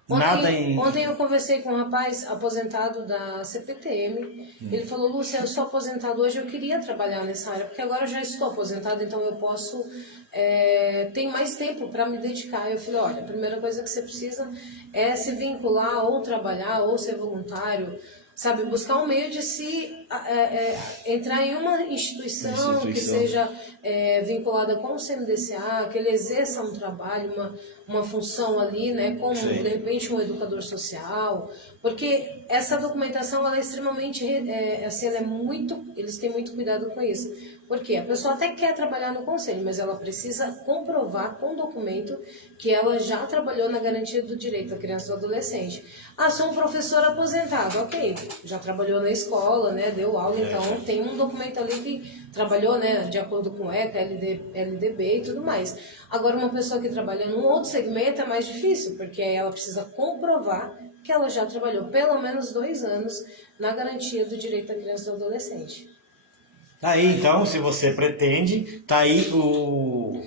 Ontem eu conversei com um rapaz aposentado da CPTM. Ele falou, Lúcia, eu sou aposentado hoje, eu queria trabalhar nessa área, porque agora eu já estou aposentado, então eu posso, tenho mais tempo para me dedicar. Eu falei, olha, a primeira coisa que você precisa é se vincular ou trabalhar ou ser voluntário, sabe, buscar um meio de se entrar em uma instituição que seja vinculada com o CMDCA, que ele exerça um trabalho, uma função ali, né, como de repente um educador social, porque essa documentação ela é extremamente, assim, ela é muito, eles têm muito cuidado com isso, porque a pessoa até quer trabalhar no conselho, mas ela precisa comprovar com documento que ela já trabalhou na garantia do direito da criança e do adolescente. Ah, sou um professor aposentado, ok, já trabalhou na escola, né, deu aula, então tem um documento ali que trabalhou, né, de acordo com ECA, LDB e tudo mais. Agora, uma pessoa que trabalha num outro segmento é mais difícil, porque ela precisa comprovar que ela já trabalhou pelo menos 2 anos na garantia do direito da criança e do adolescente. Tá aí, então, se você pretende, tá aí o...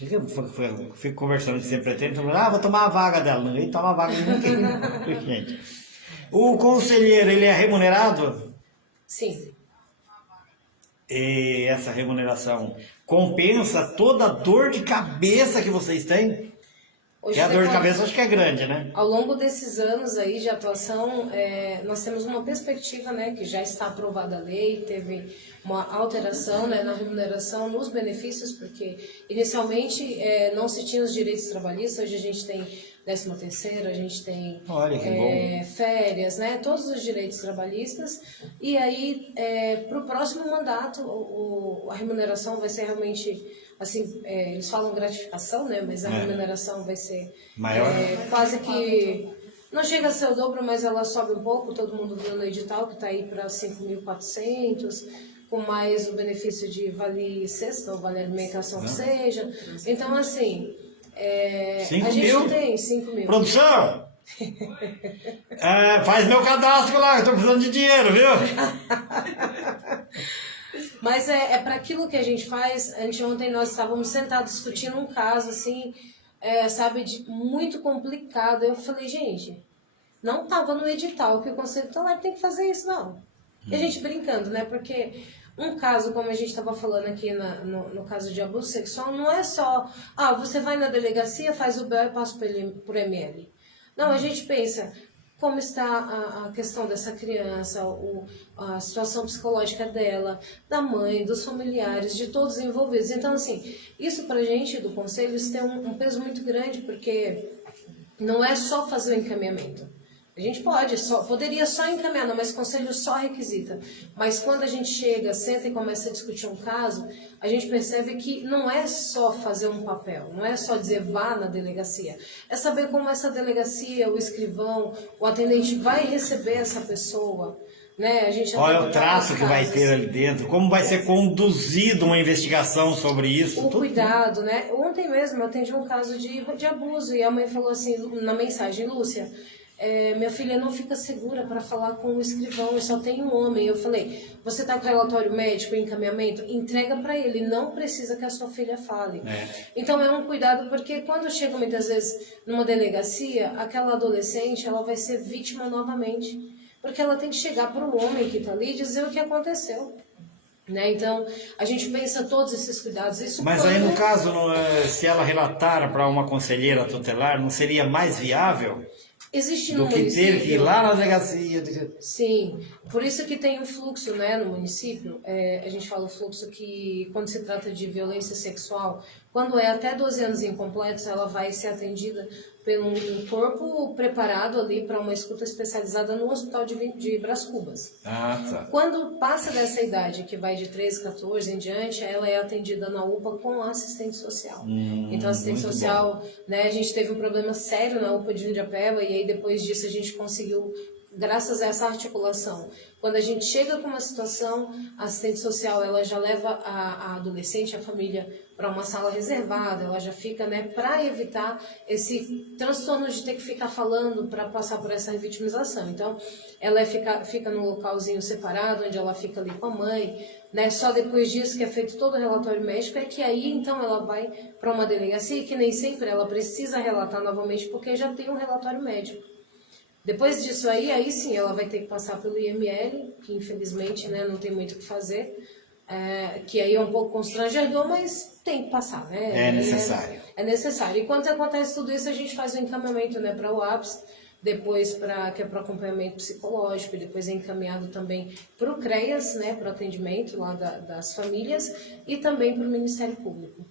Eu fico conversando que você pretende, vou tomar a vaga dela, ninguém toma a vaga de ninguém. Gente. O conselheiro, ele é remunerado? Sim. E essa remuneração compensa toda a dor de cabeça que vocês têm? Porque a dor de cabeça acho que é grande, né? Ao longo desses anos aí de atuação, nós temos uma perspectiva, né, que já está aprovada a lei, teve uma alteração, né, na remuneração, nos benefícios, porque inicialmente não se tinha os direitos trabalhistas, hoje a gente tem 13º, a gente tem férias, né, todos os direitos trabalhistas, e aí para o próximo mandato a remuneração vai ser realmente, assim, eles falam gratificação, né, mas a remuneração vai ser maior, quase que, não chega a ser o dobro, mas ela sobe um pouco, todo mundo viu no edital que está aí para 5.400, com mais o benefício de vale cesta ou vale alimentação que seja, então assim... a gente tem 5 mil. Produção! Faz meu cadastro lá, eu tô precisando de dinheiro, viu? Mas para aquilo que a gente faz. Ontem nós estávamos sentados discutindo um caso assim, sabe, muito complicado. Eu falei, gente, não estava no edital que o Conselho Tutelar tem que fazer isso, não. E a gente brincando, né? Porque um caso, como a gente estava falando aqui no caso de abuso sexual, não é só, você vai na delegacia, faz o BO e passa por ML. Não, a gente pensa como está a questão dessa criança, a situação psicológica dela, da mãe, dos familiares, de todos os envolvidos. Então, assim, isso pra gente do Conselho, isso tem um peso muito grande, porque não é só fazer o encaminhamento. A gente poderia só encaminhar, não, mas o conselho só requisita. Mas quando a gente chega, senta e começa a discutir um caso, a gente percebe que não é só fazer um papel, não é só dizer vá na delegacia. É saber como essa delegacia, o escrivão, o atendente vai receber essa pessoa. Né? A gente olha o traço que vai ter ali dentro, como vai ser conduzida uma investigação sobre isso. O cuidado, né? Ontem mesmo eu atendi um caso de abuso e a mãe falou assim na mensagem, Lúcia, minha filha não fica segura para falar com o escrivão, eu só tenho um homem. Eu falei, você está com relatório médico e encaminhamento? Entrega para ele, não precisa que a sua filha fale. Então é um cuidado, porque quando chega muitas vezes numa delegacia, aquela adolescente ela vai ser vítima novamente, porque ela tem que chegar para o homem que está ali e dizer o que aconteceu. Né? Então, a gente pensa todos esses cuidados. Isso Mas quando... aí, no caso, se ela relatar para uma conselheira tutelar, não seria mais viável Existe no do que município... ter que ir lá na delegacia? Sim, por isso que tem um fluxo, né, no município. A gente fala o fluxo que, quando se trata de violência sexual, quando é até 12 anos incompletos, ela vai ser atendida por um corpo preparado ali para uma escuta especializada no hospital de Brás Cubas. Ah, tá. Quando passa dessa idade, que vai de 13, 14 em diante, ela é atendida na UPA com assistente social. Então, assistente muito social, né, a gente teve um problema sério na UPA de Jundiapeba, e aí depois disso a gente conseguiu, graças a essa articulação, quando a gente chega com uma situação, a assistente social ela já leva a adolescente, a família, para uma sala reservada, ela já fica, né, para evitar esse transtorno de ter que ficar falando para passar por essa revitimização. Então, ela fica num localzinho separado, onde ela fica ali com a mãe, né, só depois disso que é feito todo o relatório médico, é que aí, então, ela vai para uma delegacia, que nem sempre ela precisa relatar novamente, porque já tem um relatório médico. Depois disso aí sim, ela vai ter que passar pelo IML, que infelizmente, né, não tem muito o que fazer, que aí é um pouco constrangedor, mas tem que passar, né? É necessário. É necessário. E quando acontece tudo isso, a gente faz o encaminhamento, né, para o APS, depois que é para acompanhamento psicológico, e depois é encaminhado também para o CREAS, né, para o atendimento lá das famílias, e também para o Ministério Público.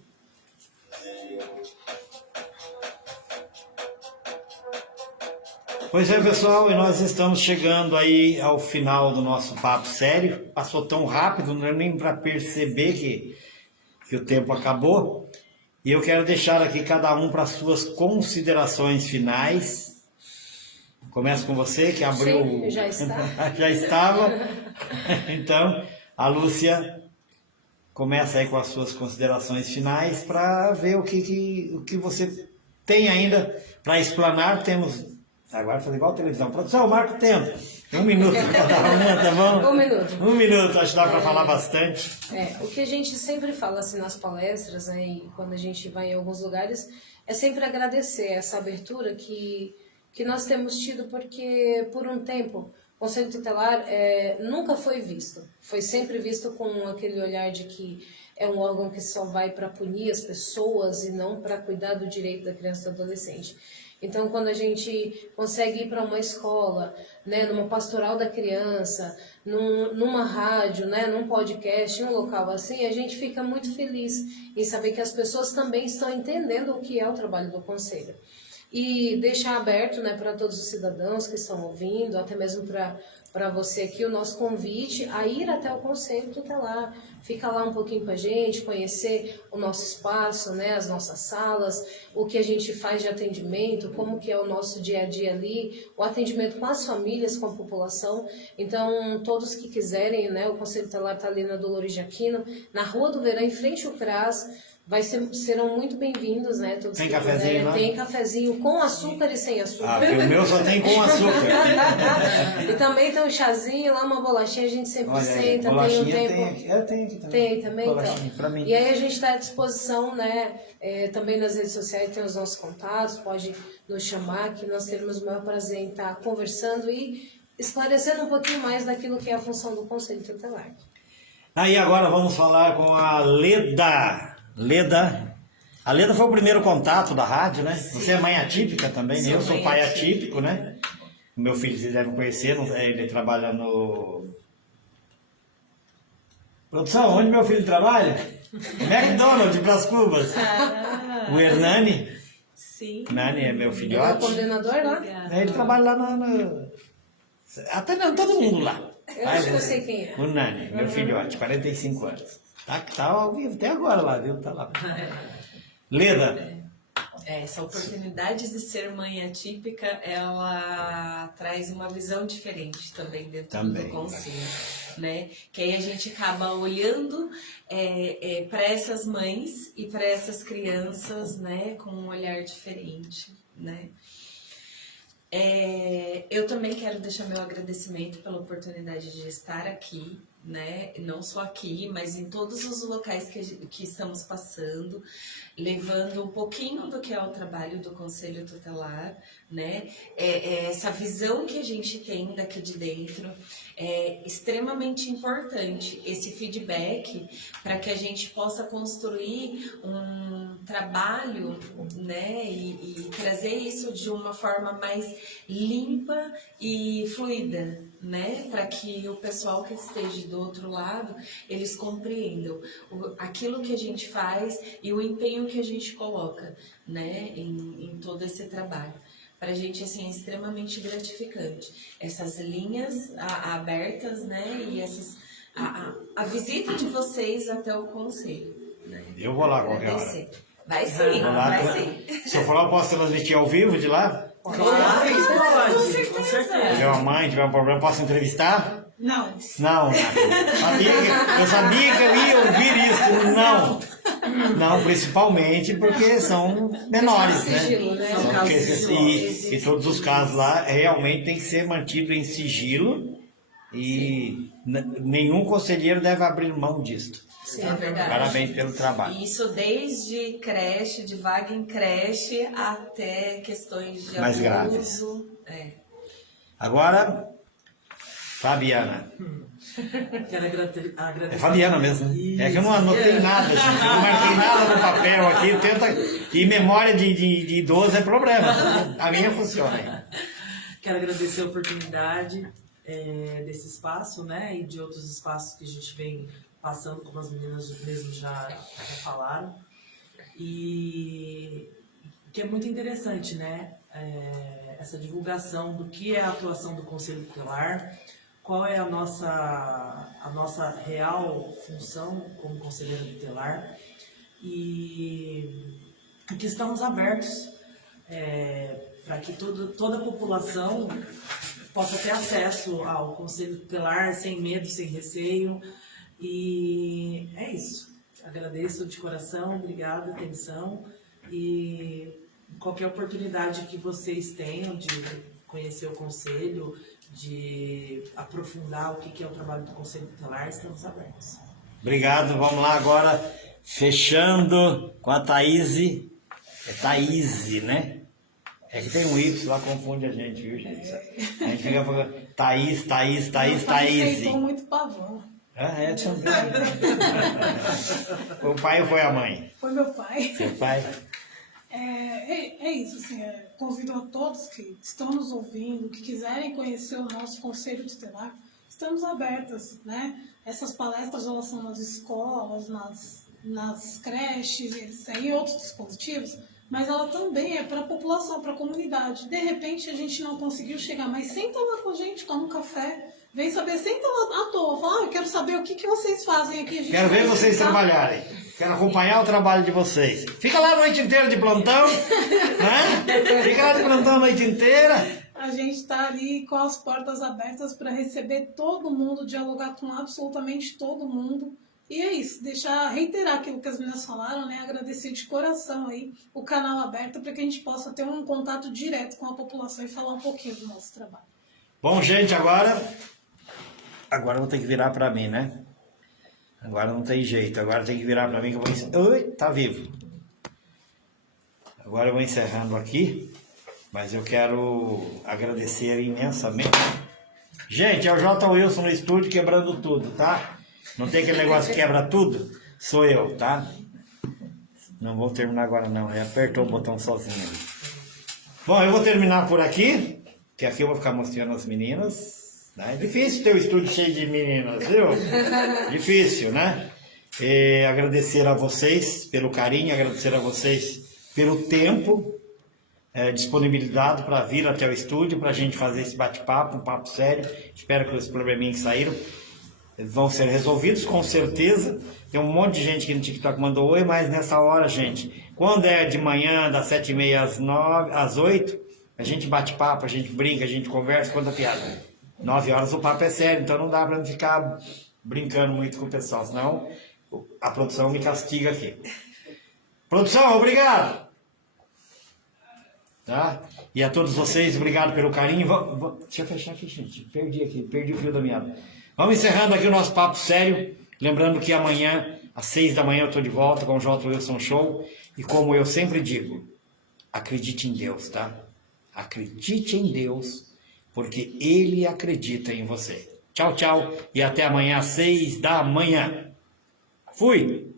Pois é, pessoal, e nós estamos chegando aí ao final do nosso papo sério. Passou tão rápido, não deu nem para perceber que o tempo acabou. E eu quero deixar aqui cada um para suas considerações finais. Começo com você, que abriu... Sim, já está. Já estava. Então, a Lúcia começa aí com as suas considerações finais para ver o que você tem ainda para explanar. Temos... Agora fazer igual a televisão. Produção, marca o tempo. 1 minuto para cada uma, tá bom? 1 minuto. 1 minuto, acho que dá para falar bastante. O que a gente sempre fala assim nas palestras, né, e quando a gente vai em alguns lugares, é sempre agradecer essa abertura que nós temos tido, porque por um tempo o Conselho Tutelar nunca foi visto. Foi sempre visto com aquele olhar de que é um órgão que só vai para punir as pessoas e não para cuidar do direito da criança e do adolescente. Então, quando a gente consegue ir para uma escola, né, numa pastoral da criança, numa rádio, né, num podcast, em um local assim, a gente fica muito feliz em saber que as pessoas também estão entendendo o que é o trabalho do Conselho. E deixar aberto, né, para todos os cidadãos que estão ouvindo, até mesmo para você aqui, o nosso convite a ir até o Conselho Tutelar. Fica lá um pouquinho com a gente, conhecer o nosso espaço, né, as nossas salas, o que a gente faz de atendimento, como que é o nosso dia a dia ali, o atendimento com as famílias, com a população. Então, todos que quiserem, né, o Conselho Tutelar está ali na Dolores de Aquino, na Rua do Verão, em frente ao CRAS. Serão muito bem-vindos, né? Todos tem que cafezinho, quiserem. né? Tem cafezinho com açúcar e sem açúcar. Porque o meu só tem com açúcar. E também tem um chazinho lá, uma bolachinha, a gente sempre senta, tem um tempo. Tem aqui. Eu tenho aqui também. Tem também, bolachinha, então. pra mim. E aí a gente está à disposição, né? Também nas redes sociais tem os nossos contatos, pode nos chamar, que nós teremos o maior prazer em estar conversando e esclarecendo um pouquinho mais daquilo que é a função do Conselho Tutelar. Aí agora vamos falar com a Leda. A Leda foi o primeiro contato da rádio, né? Sim. Você é mãe atípica também, né? Eu sou pai atípico, né? O meu filho, vocês devem conhecer, ele trabalha no... Produção, onde meu filho trabalha? McDonald's, de Brás Cubas. O Hernani. Sim. Hernani é meu Ele é o filhote. coordenador lá? Ele trabalha lá no... Até não, todo mundo lá. Eu acho que eu sei quem é. O Nani, meu filhote, 45 anos. Tá ao vivo até agora lá, viu? Tá lá. Leda. Essa oportunidade de ser mãe atípica, ela traz uma visão diferente também dentro do conselho, né? Que aí a gente acaba olhando para essas mães e para essas crianças, né, com um olhar diferente, né? Eu também quero deixar meu agradecimento pela oportunidade de estar aqui, né? Não só aqui, mas em todos os locais que estamos passando, levando um pouquinho do que é o trabalho do Conselho Tutelar, né? Essa visão que a gente tem daqui de dentro é extremamente importante, esse feedback, para que a gente possa construir um trabalho, né? E trazer isso de uma forma mais limpa e fluida, né? Para que o pessoal que esteja do outro lado, eles compreendam aquilo que a gente faz e o empenho que a gente coloca, né? Em todo esse trabalho. Para a gente, assim, é extremamente gratificante. Essas linhas abertas, né? E a visita de vocês até o conselho. Né? Eu vou lá qualquer hora. Vai sim, Vou lá, vai sim. Se eu for lá, eu posso transmitir ao vivo de lá? Claro, pode, com Se certeza. tiver uma mãe, tiver um problema, posso entrevistar? Não. Não, eu sabia que eu ia ouvir isso. Não. Não, principalmente porque são menores, né? Sigilo, né? São casos sigilosos. E todos os casos lá realmente tem que ser mantido em sigilo e nenhum conselheiro deve abrir mão disso. Sim, é verdade. Parabéns pelo trabalho. E isso desde creche, de vaga em creche, até questões de Mais abuso. Agora, Fabiana. Quero agradecer. É Fabiana mesmo, né? É que eu não anotei nada, gente. Eu não marquei nada no papel aqui. E memória de idoso é problema. A minha funciona aí. Quero agradecer a oportunidade desse espaço, né? E de outros espaços que a gente vem passando, como as meninas mesmo já falaram. E que é muito interessante, né? Essa divulgação do que é a atuação do Conselho Tutelar, qual é a nossa real função como conselheiro tutelar e que estamos abertos para que toda a população possa ter acesso ao Conselho Tutelar sem medo, sem receio. E é isso. Agradeço de coração, obrigada, atenção. E qualquer oportunidade que vocês tenham de conhecer o Conselho, de aprofundar o que é o trabalho do Conselho Tutelar, estamos abertos. Obrigado, vamos lá agora, fechando com a Thaís. É Thaís, né? É que tem um Y lá, confunde a gente, viu, gente? A gente fica falando Thaís. Aceitou muito pavão. É também. Foi o pai ou foi a mãe? Foi meu pai. Seu pai? É isso, assim, convido a todos que estão nos ouvindo, que quiserem conhecer o nosso Conselho Tutelar, estamos abertas, né? Essas palestras, elas são nas escolas, nas creches e outros dispositivos, mas ela também é para a população, para a comunidade. De repente, a gente não conseguiu chegar, mas senta lá com a gente, toma um café, vem saber, senta lá à toa, fala, eu quero saber o que vocês fazem aqui. A gente Quero ver vocês trabalharem. Quero acompanhar o trabalho de vocês. Fica lá a noite inteira de plantão, né? Fica lá de plantão a noite inteira. A gente está ali com as portas abertas para receber todo mundo, dialogar com absolutamente todo mundo. E é isso, reiterar aquilo que as meninas falaram, né? Agradecer de coração aí o canal aberto para que a gente possa ter um contato direto com a população e falar um pouquinho do nosso trabalho. Bom, gente, agora eu vou ter que virar para mim, né? Agora não tem jeito, agora tem que virar para mim que eu vou encerrar. Oi, tá vivo. Agora eu vou encerrando aqui, mas eu quero agradecer imensamente. Gente, é o J. Wilson no estúdio quebrando tudo, tá? Não tem aquele negócio que quebra tudo? Sou eu, tá? Não vou terminar agora não, ele apertou o botão sozinho. Bom, eu vou terminar por aqui, que aqui eu vou ficar mostrando as meninas. É difícil ter o estúdio cheio de meninas, viu? Difícil, né? Agradecer a vocês pelo carinho, agradecer a vocês pelo tempo, disponibilidade para vir até o estúdio, para a gente fazer esse bate-papo, um papo sério. Espero que os probleminhas que saíram vão ser resolvidos, com certeza. Tem um monte de gente aqui no TikTok que mandou oi, mas nessa hora, gente, quando é de manhã, das 7h30 às 8h, a gente bate papo, a gente brinca, a gente conversa, conta piada. 9 horas o papo é sério, então não dá para não ficar brincando muito com o pessoal, senão a produção me castiga aqui. Produção, obrigado! Tá? E a todos vocês, obrigado pelo carinho. Deixa eu fechar aqui, gente. Perdi o fio da meada. Vamos encerrando aqui o nosso papo sério. Lembrando que amanhã, às 6 da manhã, eu estou de volta com o J. Wilson Show. E como eu sempre digo, acredite em Deus, tá? Acredite em Deus, porque Ele acredita em você. Tchau, tchau. E até amanhã às 6 da manhã. Fui!